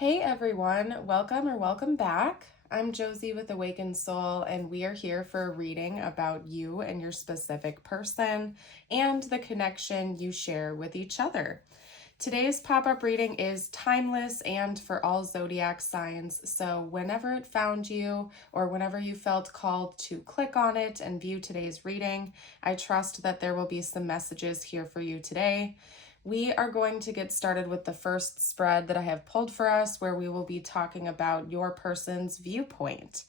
Hey everyone, welcome or welcome back. I'm Josie with Awakened Soul, and we are here for a reading about you and your specific person and the connection you share with each other. Today's pop-up reading is timeless and for all zodiac signs, so whenever it found you or whenever you felt called to click on it and view today's reading, I trust that there will be some messages here for you today. We are going to get started with the first spread that I have pulled for us, where we will be talking about your person's viewpoint.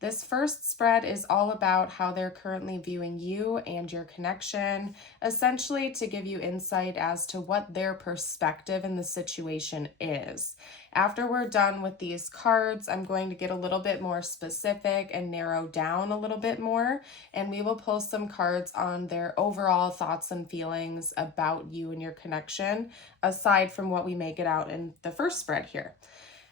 This first spread is all about how they're currently viewing you and your connection, essentially to give you insight as to what their perspective in the situation is. After we're done with these cards, I'm going to get a little bit more specific and narrow down a little bit more, and we will pull some cards on their overall thoughts and feelings about you and your connection, aside from what we may get out in the first spread here.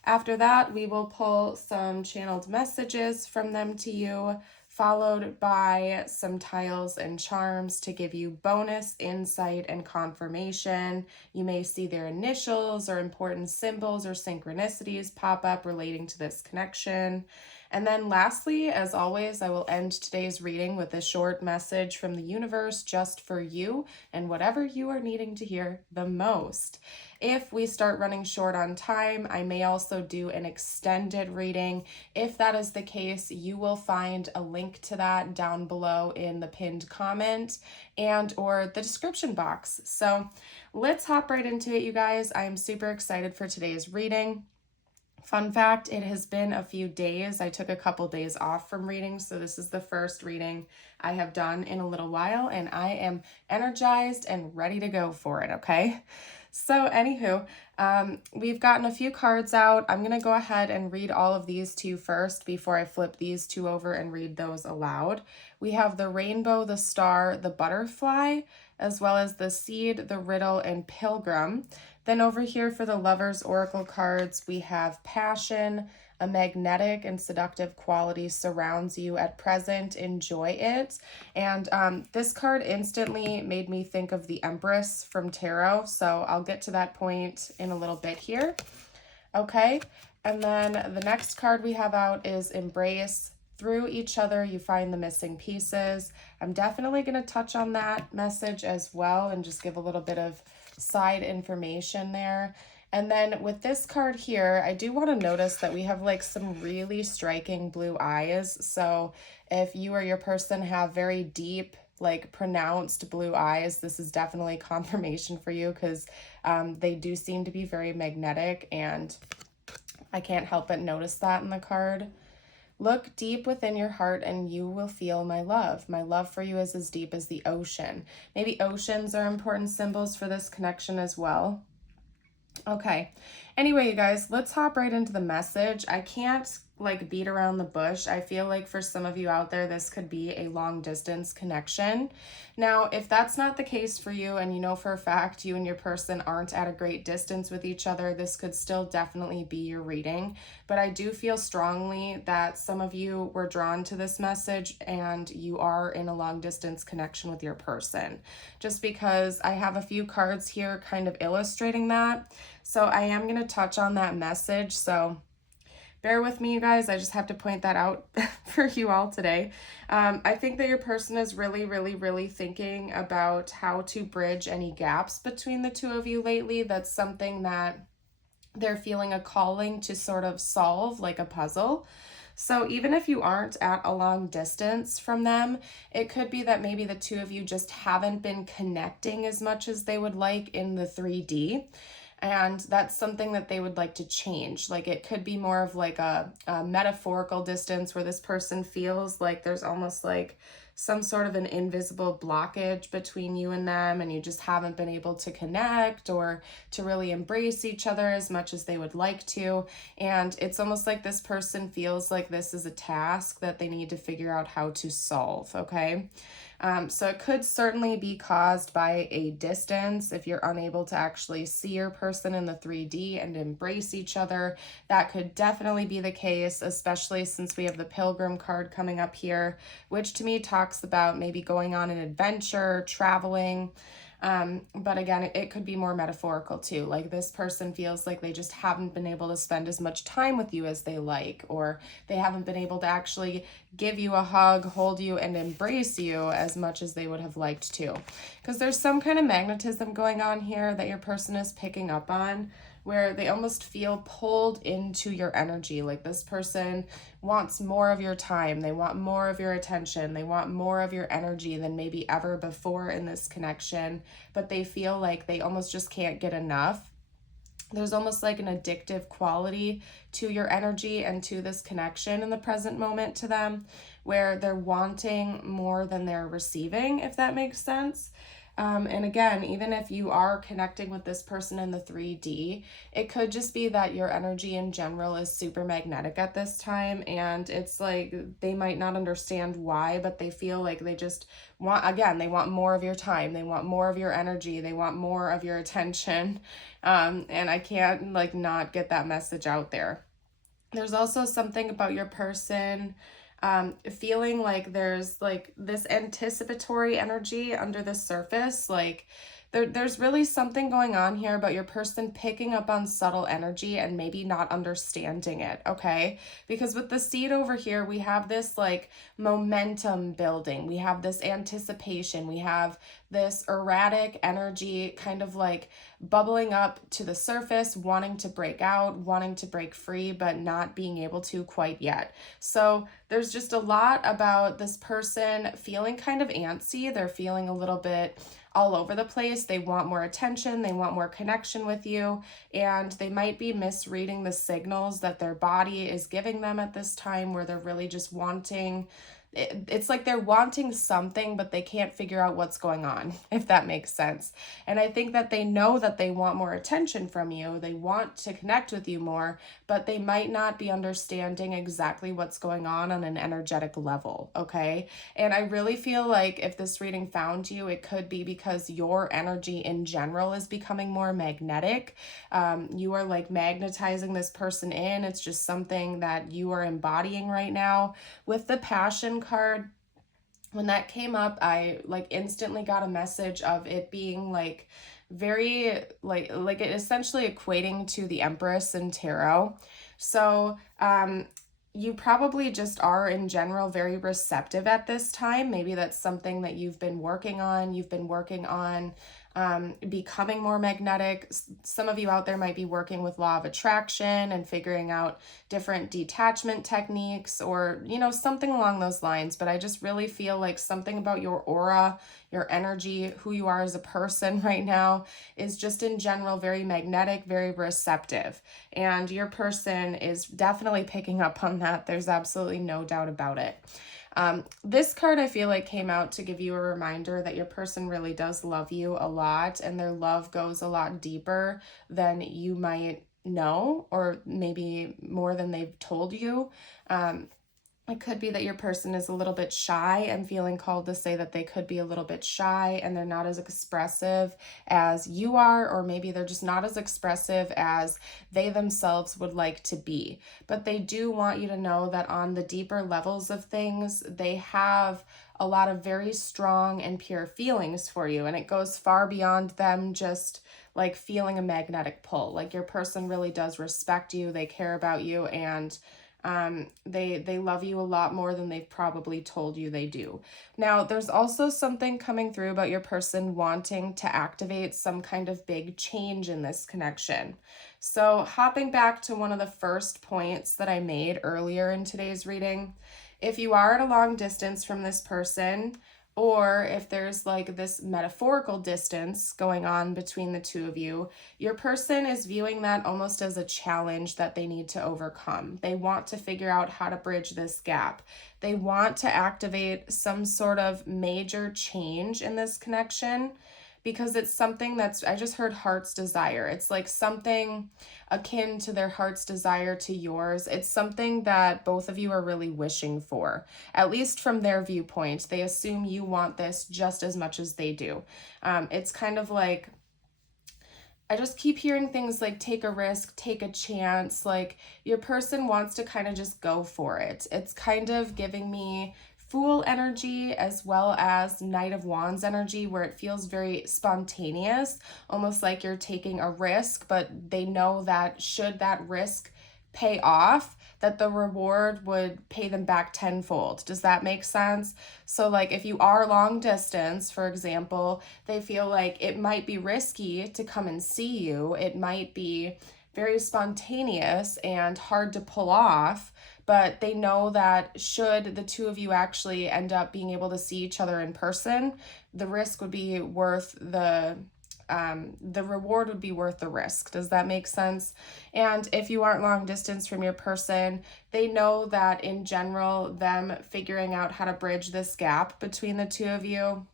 After that, we will pull some channeled messages from them to you, followed by some tiles and charms to give you bonus insight and confirmation. You may see their initials or important symbols or synchronicities pop up relating to this connection. And then lastly, as always, I will end today's reading with a short message from the universe just for you and whatever you are needing to hear the most. If we start running short on time, I may also do an extended reading. If that is the case, you will find a link to that down below in the pinned comment and or the description box. So let's hop right into it, you guys. I am super excited for today's reading. Fun fact, it has been a few days. I took a couple days off from reading, so this is the first reading I have done in a little while, and I am energized and ready to go for it, okay? So anywho, we've gotten a few cards out. I'm going to go ahead and read all of these two first before I flip these two over and read those aloud. We have the rainbow, the star, the butterfly, as well as the seed, the riddle, and pilgrim. Then over here for the Lover's Oracle cards, we have passion, a magnetic and seductive quality surrounds you at present. Enjoy it. And this card instantly made me think of the Empress from Tarot, so I'll get to that point in a little bit here. Okay, and then the next card we have out is Embrace. Through each other, you find the missing pieces. I'm definitely going to touch on that message as well and just give a little bit of side information there. And then with this card here, I do want to notice that we have like some really striking blue eyes. So if you or your person have very deep, like pronounced blue eyes, this is definitely confirmation for you, because they do seem to be very magnetic, and I can't help but notice that in the card. Look deep within your heart and you will feel my love. My love for you is as deep as the ocean. Maybe oceans are important symbols for this connection as well. Okay, anyway, you guys, let's hop right into the message. I can't like beat around the bush. I feel like for some of you out there, this could be a long distance connection. Now, if that's not the case for you, and you know for a fact you and your person aren't at a great distance with each other, this could still definitely be your reading. But I do feel strongly that some of you were drawn to this message and you are in a long distance connection with your person, just because I have a few cards here kind of illustrating that. So I am going to touch on that message. So bear with me, you guys. I just have to point that out for you all today. I think that your person is really thinking about how to bridge any gaps between the two of you lately. That's something that they're feeling a calling to sort of solve, like a puzzle. So even if you aren't at a long distance from them, it could be that maybe the two of you just haven't been connecting as much as they would like in the 3D. And that's something that they would like to change. Like it could be more of like a metaphorical distance where this person feels like there's almost like some sort of an invisible blockage between you and them, and you just haven't been able to connect or to really embrace each other as much as they would like to. And it's almost like this person feels like this is a task that they need to figure out how to solve, okay? So it could certainly be caused by a distance. If you're unable to actually see your person in the 3D and embrace each other, that could definitely be the case, especially since we have the Pilgrim card coming up here, which to me talks about maybe going on an adventure, traveling. But again, it could be more metaphorical too. Like this person feels like they just haven't been able to spend as much time with you as they like, or they haven't been able to actually give you a hug, hold you, and embrace you as much as they would have liked to. Because there's some kind of magnetism going on here that your person is picking up on, where they almost feel pulled into your energy. Like this person wants more of your time. They want more of your attention. They want more of your energy than maybe ever before in this connection, but they feel like they almost just can't get enough. There's almost like an addictive quality to your energy and to this connection in the present moment to them, where they're wanting more than they're receiving, if that makes sense. And again, even if you are connecting with this person in the 3D, it could just be that your energy in general is super magnetic at this time. And it's like they might not understand why, but they feel like they just want, again, they want more of your time. They want more of your energy. They want more of your attention. And I can't like not get that message out there. There's also something about your person feeling like there's like this anticipatory energy under the surface. Like there's really something going on here about your person picking up on subtle energy and maybe not understanding it, okay? Because with the seed over here, we have this like momentum building. We have this anticipation. We have this erratic energy kind of like bubbling up to the surface, wanting to break out, wanting to break free, but not being able to quite yet. So there's just a lot about this person feeling kind of antsy. They're feeling a little bit all over the place. They want more attention. They want more connection with you. And they might be misreading the signals that their body is giving them at this time, where they're really just wanting, it's like they're wanting something, but they can't figure out what's going on, if that makes sense. And I think that they know that they want more attention from you. They want to connect with you more, but they might not be understanding exactly what's going on an energetic level, okay? And I really feel like if this reading found you, it could be because your energy in general is becoming more magnetic. You are like magnetizing this person in. It's just something that you are embodying right now. With the passion card, when that came up, I like instantly got a message of it being like very like it essentially equating to the Empress in tarot. So you probably just are in general very receptive at this time. Maybe that's something that you've been working on. You've been working on becoming more magnetic. Some of you out there might be working with law of attraction and figuring out different detachment techniques, or, you know, something along those lines. But I just really feel like something about your aura, your energy, who you are as a person right now is just in general very magnetic, very receptive. And your person is definitely picking up on that. There's absolutely no doubt about it. This card I feel like came out to give you a reminder that your person really does love you a lot, and their love goes a lot deeper than you might know, or maybe more than they've told you. It could be that your person is a little bit shy. I'm feeling called to say that they could be a little bit shy and they're not as expressive as you are, or maybe they're just not as expressive as they themselves would like to be. But they do want you to know that on the deeper levels of things, they have a lot of very strong and pure feelings for you. And it goes far beyond them just like feeling a magnetic pull. Like your person really does respect you. They care about you, and they love you a lot more than they've probably told you they do. Now, there's also something coming through about your person wanting to activate some kind of big change in this connection. So hopping back to one of the first points that I made earlier in today's reading, if you are at a long distance from this person, or if there's like this metaphorical distance going on between the two of you, your person is viewing that almost as a challenge that they need to overcome. They want to figure out how to bridge this gap. They want to activate some sort of major change in this connection, because it's something that's, I just heard heart's desire. It's like something akin to their heart's desire to yours. It's something that both of you are really wishing for, at least from their viewpoint. They assume you want this just as much as they do. It's kind of like, I just keep hearing things like take a risk, take a chance. Like your person wants to kind of just go for it. It's kind of giving me Fool energy as well as Knight of Wands energy, where it feels very spontaneous, almost like you're taking a risk, but they know that should that risk pay off, that the reward would pay them back tenfold. Does that make sense? So like if you are long distance, for example, they feel like it might be risky to come and see you. It might be very spontaneous and hard to pull off, but they know that should the two of you actually end up being able to see each other in person, the risk would be worth the reward would be worth the risk. Does that make sense? And if you aren't long distance from your person, they know that in general, them figuring out how to bridge this gap between the two of you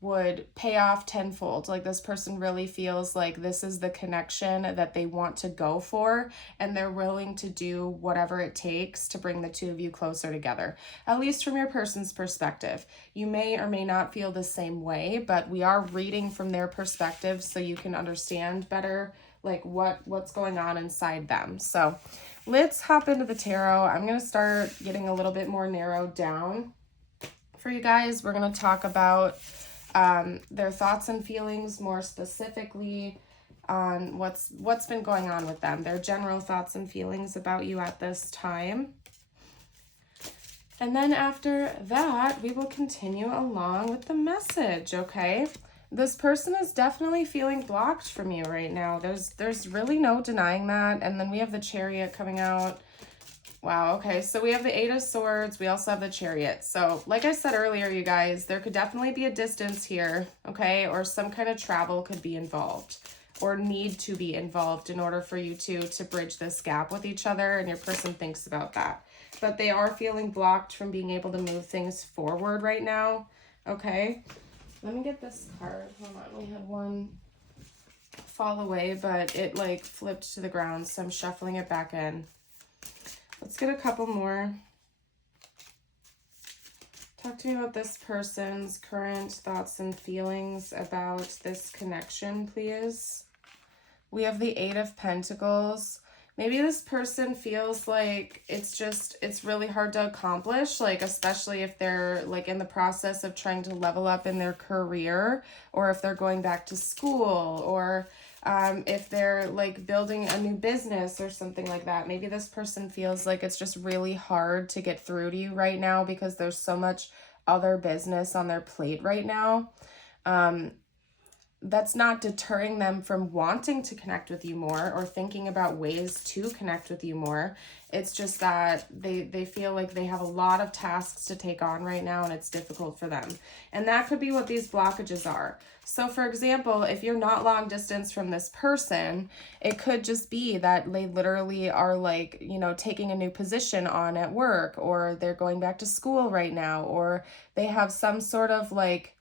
would pay off tenfold. Like this person really feels like this is the connection that they want to go for, and they're willing to do whatever it takes to bring the two of you closer together, at least from your person's perspective. You may or may not feel the same way, but we are reading from their perspective so you can understand better like what's going on inside them. So let's hop into the tarot. I'm going to start getting a little bit more narrowed down for you guys. We're going to talk about their thoughts and feelings, more specifically on what's been going on with them, their general thoughts and feelings about you at this time. And then after that, we will continue along with the message, okay? This person is definitely feeling blocked from you right now. There's really no denying that. And then we have the Chariot coming out. Wow, okay, so we have the Eight of Swords. We also have the Chariot. So like I said earlier, you guys, there could definitely be a distance here, okay? Or some kind of travel could be involved or need to be involved in order for you two to bridge this gap with each other, and your person thinks about that. But they are feeling blocked from being able to move things forward right now, okay? Let me get this card. Hold on, we had one fall away, but it like flipped to the ground, so I'm shuffling it back in. Let's get a couple more. Talk to me about this person's current thoughts and feelings about this connection, please. We have the Eight of Pentacles. Maybe this person feels like it's really hard to accomplish, like especially if they're like in the process of trying to level up in their career, or if they're going back to school, or if they're like building a new business or something like that. Maybe this person feels like it's just really hard to get through to you right now because there's so much other business on their plate right now. That's not deterring them from wanting to connect with you more or thinking about ways to connect with you more. It's just that they feel like they have a lot of tasks to take on right now, and it's difficult for them. And that could be what these blockages are. So for example, if you're not long distance from this person, it could just be that they literally are like, you know, taking a new position on at work, or they're going back to school right now, or they have some sort of like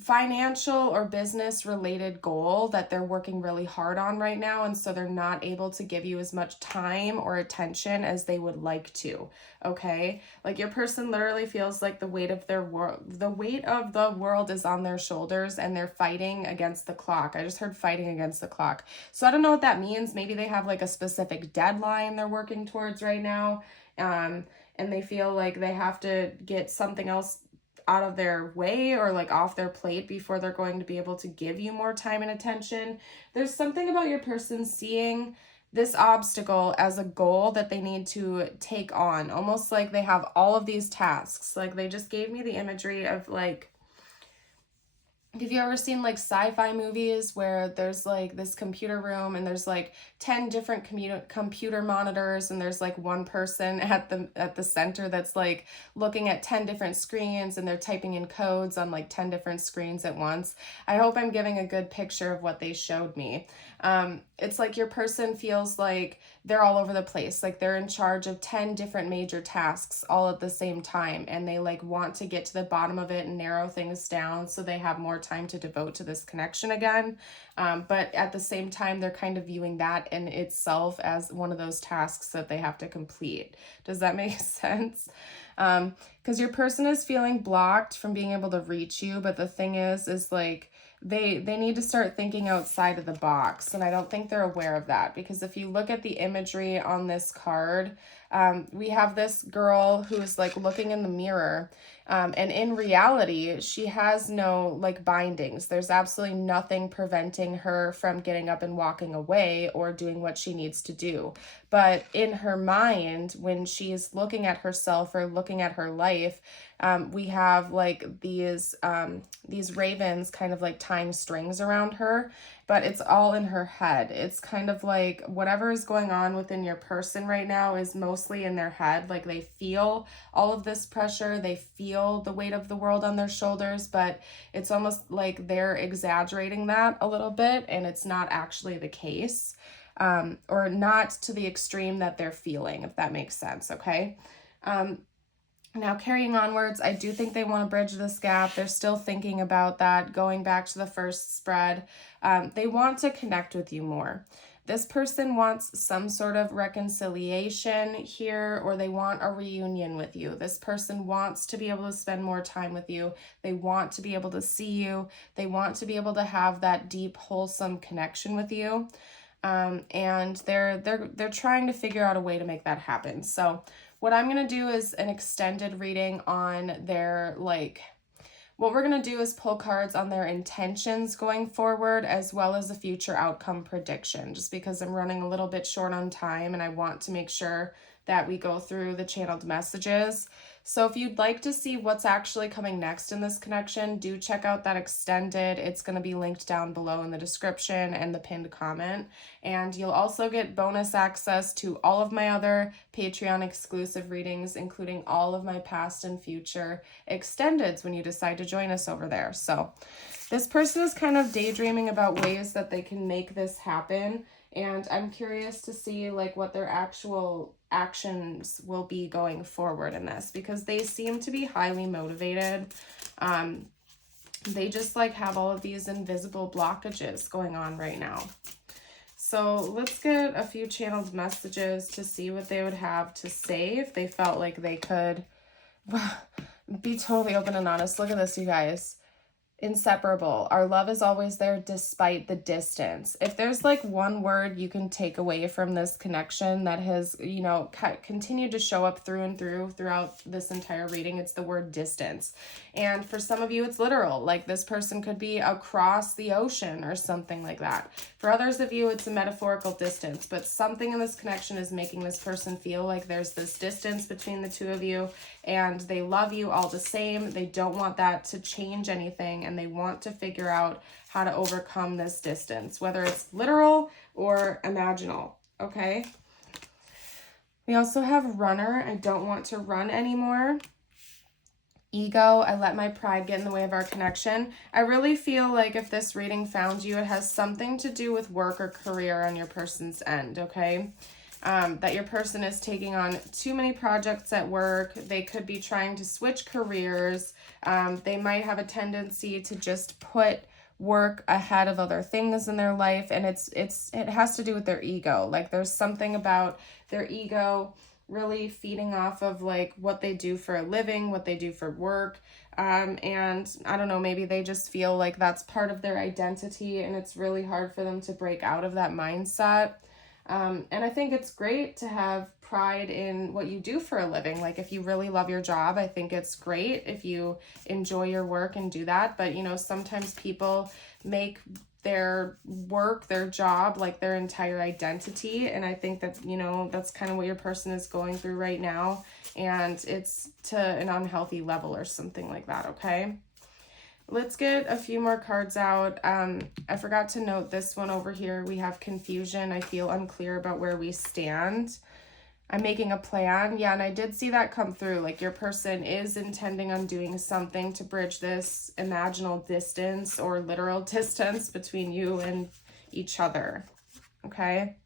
financial or business related goal that they're working really hard on right now, and so they're not able to give you as much time or attention as they would like to, okay? Like your person literally feels like the weight of the world is on their shoulders, and they're fighting against the clock. I just heard fighting against the clock. So I don't know what that means. Maybe they have like a specific deadline they're working towards right now, and they feel like they have to get something else out of their way or like off their plate before they're going to be able to give you more time and attention. There's something about your person seeing this obstacle as a goal that they need to take on, almost like they have all of these tasks. Like they just gave me the imagery of like, have you ever seen like sci-fi movies where there's like this computer room and there's like 10 different computer monitors, and there's like one person at the center that's like looking at 10 different screens, and they're typing in codes on like 10 different screens at once? I hope I'm giving a good picture of what they showed me. It's like your person feels like they're all over the place, like they're in charge of 10 different major tasks all at the same time, and they like want to get to the bottom of it and narrow things down so they have more time to devote to this connection again. But at the same time, they're kind of viewing that in itself as one of those tasks that they have to complete. Does that make sense? Because your person is feeling blocked from being able to reach you, but the thing is like they need to start thinking outside of the box, and I don't think they're aware of that, because if you look at the imagery on this card, We have this girl who's like looking in the mirror, and in reality, she has no like bindings. There's absolutely nothing preventing her from getting up and walking away or doing what she needs to do. But in her mind, when she's looking at herself or looking at her life, we have like these ravens kind of like tying strings around her, but it's all in her head. It's kind of like whatever is going on within your person right now is mostly in their head. Like they feel all of this pressure, they feel the weight of the world on their shoulders, but it's almost like they're exaggerating that a little bit, and it's not actually the case, or not to the extreme that they're feeling, if that makes sense, okay? Now, carrying onwards, I do think they want to bridge this gap. They're still thinking about that, going back to the first spread. They want to connect with you more. This person wants some sort of reconciliation here, or they want a reunion with you. This person wants to be able to spend more time with you. They want to be able to see you. They want to be able to have that deep, wholesome connection with you. And they're trying to figure out a way to make that happen. So what I'm going to do is an extended reading on their, what we're going to do is pull cards on their intentions going forward, as well as a future outcome prediction, just because I'm running a little bit short on time and I want to make sure that we go through the channeled messages. So if you'd like to see what's actually coming next in this connection, do check out that extended. It's going to be linked down below in the description and the pinned comment. And you'll also get bonus access to all of my other Patreon exclusive readings, including all of my past and future extendeds when you decide to join us over there. So this person is kind of daydreaming about ways that they can make this happen. And I'm curious to see what their actual actions will be going forward in this, because they seem to be highly motivated. They just have all of these invisible blockages going on right now. So let's get a few channeled messages to see what they would have to say if they felt like they could be totally open and honest. Look at this, you guys. Inseparable. Our love is always there despite the distance. If there's one word you can take away from this connection that has, continued to show up through and throughout this entire reading, it's the word distance. And for some of you, it's literal. This person could be across the ocean or something like that. For others of you, it's a metaphorical distance, but something in this connection is making this person feel like there's this distance between the two of you, and they love you all the same. They don't want that to change anything, and they want to figure out how to overcome this distance, whether it's literal or imaginal, okay? We also have runner. I don't want to run anymore. Ego, I let my pride get in the way of our connection. I really feel like if this reading found you, it has something to do with work or career on your person's end, okay? That your person is taking on too many projects at work. They could be trying to switch careers. They might have a tendency to just put work ahead of other things in their life, and it has to do with their ego. There's something about their ego really feeding off of what they do for a living, what they do for work. And I don't know, maybe they just feel like that's part of their identity, and it's really hard for them to break out of that mindset. And I think it's great to have pride in what you do for a living. If you really love your job, I think it's great if you enjoy your work and do that. But, sometimes people make their work, their job, their entire identity. And I think that, that's kind of what your person is going through right now. And it's to an unhealthy level or something like that, okay? Let's get a few more cards out. I forgot to note this one over here. We have confusion. I feel unclear about where we stand. I'm making a plan. Yeah, and I did see that come through. Your person is intending on doing something to bridge this imaginal distance or literal distance between you and each other. Okay?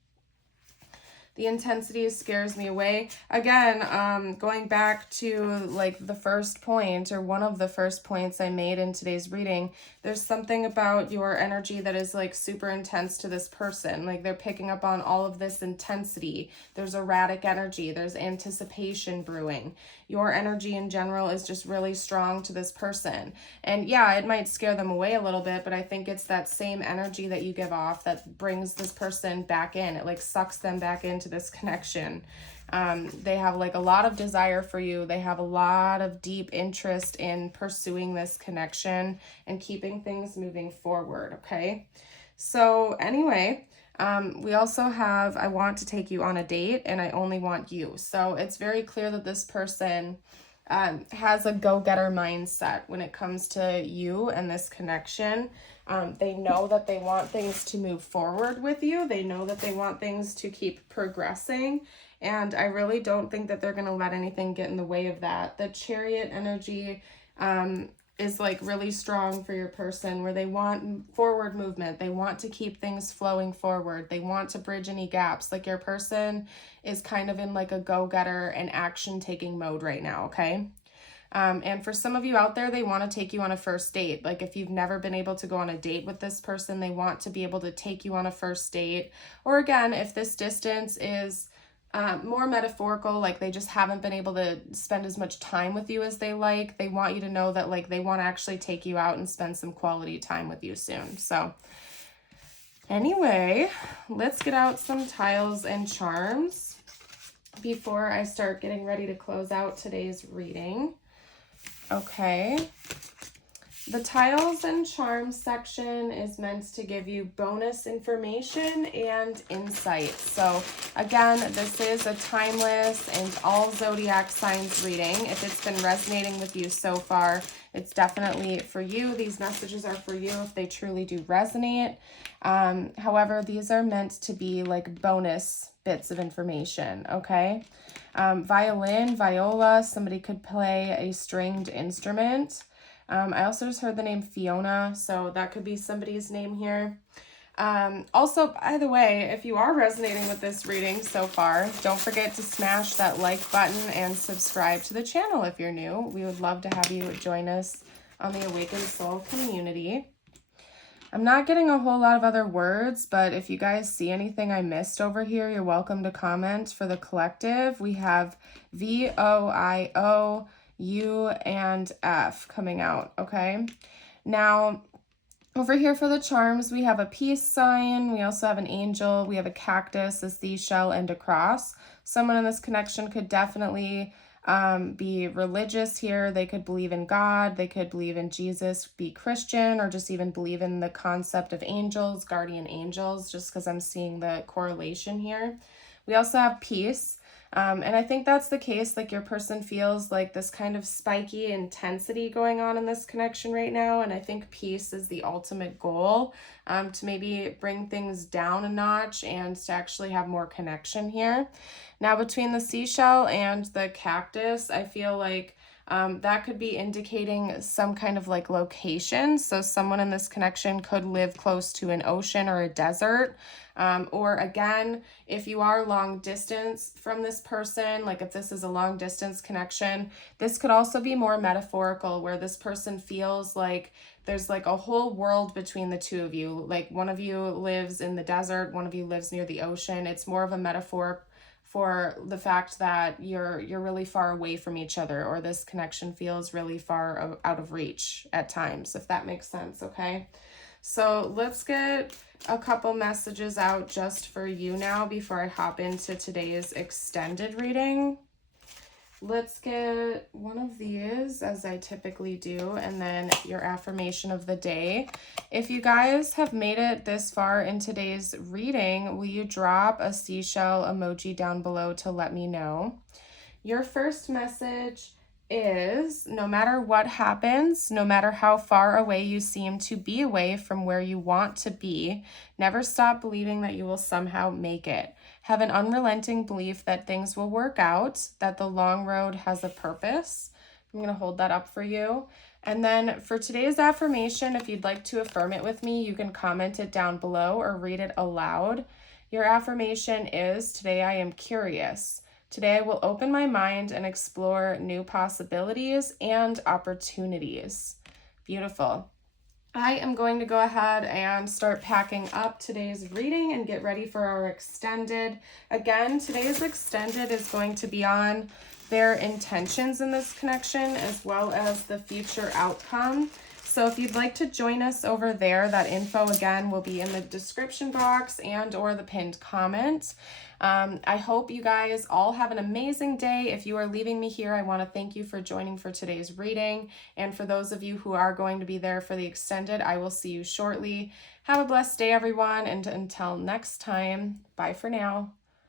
The intensity scares me away. Again, going back to the first point, or one of the first points I made in today's reading, there's something about your energy that is super intense to this person. They're picking up on all of this intensity. There's erratic energy. There's anticipation brewing. Your energy in general is just really strong to this person. And yeah, it might scare them away a little bit, but I think it's that same energy that you give off that brings this person back in. It sucks them back into into this connection. They have like a lot of desire for you. They have a lot of deep interest in pursuing this connection and keeping things moving forward, okay? So anyway, we also have, I want to take you on a date and I only want you. So it's very clear that this person has a go-getter mindset when it comes to you and this connection. They know that they want things to move forward with you. They know that they want things to keep progressing. And I really don't think that they're going to let anything get in the way of that. The Chariot energy is like really strong for your person, where they want forward movement. They want to keep things flowing forward. They want to bridge any gaps. Like your person is kind of in like a go-getter and action-taking mode right now, okay? And for some of you out there, they want to take you on a first date. Like if you've never been able to go on a date with this person, they want to be able to take you on a first date. Or again, if this distance is more metaphorical, like they just haven't been able to spend as much time with you as they like, they want you to know that like they want to actually take you out and spend some quality time with you soon. So anyway, let's get out some tiles and charms before I start getting ready to close out today's reading. Okay. The tiles and charms section is meant to give you bonus information and insight. So again, this is a timeless and all zodiac signs reading. If it's been resonating with you so far, it's definitely for you. These messages are for you if they truly do resonate. However, these are meant to be like bonus bits of information, okay? Violin, viola, somebody could play a stringed instrument. I also just heard the name Fiona, so that could be somebody's name here. Also, by the way, if you are resonating with this reading so far, don't forget to smash that like button and subscribe to the channel if you're new. We would love to have you join us on the Awakened Soul community. I'm not getting a whole lot of other words, but if you guys see anything I missed over here, you're welcome to comment. For the collective, we have VOIO, U, and F coming out, okay? Now, over here for the charms, we have a peace sign, we also have an angel, we have a cactus, a seashell, and a cross. Someone in this connection could definitely be religious here. They could believe in God, they could believe in Jesus, be Christian, or just even believe in the concept of angels, guardian angels, just because I'm seeing the correlation here. We also have peace. And I think that's the case, like your person feels like this kind of spiky intensity going on in this connection right now. And I think peace is the ultimate goal, to maybe bring things down a notch and to actually have more connection here. Now, between the seashell and the cactus, I feel like that could be indicating some kind of like location. So someone in this connection could live close to an ocean or a desert. Or again, if you are long distance from this person, like if this is a long distance connection, this could also be more metaphorical, where this person feels like there's like a whole world between the two of you. Like one of you lives in the desert, one of you lives near the ocean. It's more of a metaphor for the fact that you're really far away from each other, or this connection feels really far out of reach at times, if that makes sense, okay? So let's get a couple messages out just for you now before I hop into today's extended reading. Let's get one of these, as I typically do, and then your affirmation of the day. If you guys have made it this far in today's reading, will you drop a seashell emoji down below to let me know? Your first message is, no matter what happens, no matter how far away you seem to be away from where you want to be, never stop believing that you will somehow make it. Have an unrelenting belief that things will work out, that the long road has a purpose. I'm going to hold that up for you. And then for today's affirmation, if you'd like to affirm it with me, you can comment it down below or read it aloud. Your affirmation is, today I am curious. Today I will open my mind and explore new possibilities and opportunities. Beautiful. I am going to go ahead and start packing up today's reading and get ready for our extended. Again, today's extended is going to be on their intentions in this connection as well as the future outcome. So if you'd like to join us over there, that info again will be in the description box and or the pinned comment. I hope you guys all have an amazing day. If you are leaving me here, I want to thank you for joining for today's reading. And for those of you who are going to be there for the extended, I will see you shortly. Have a blessed day, everyone. And until next time, bye for now.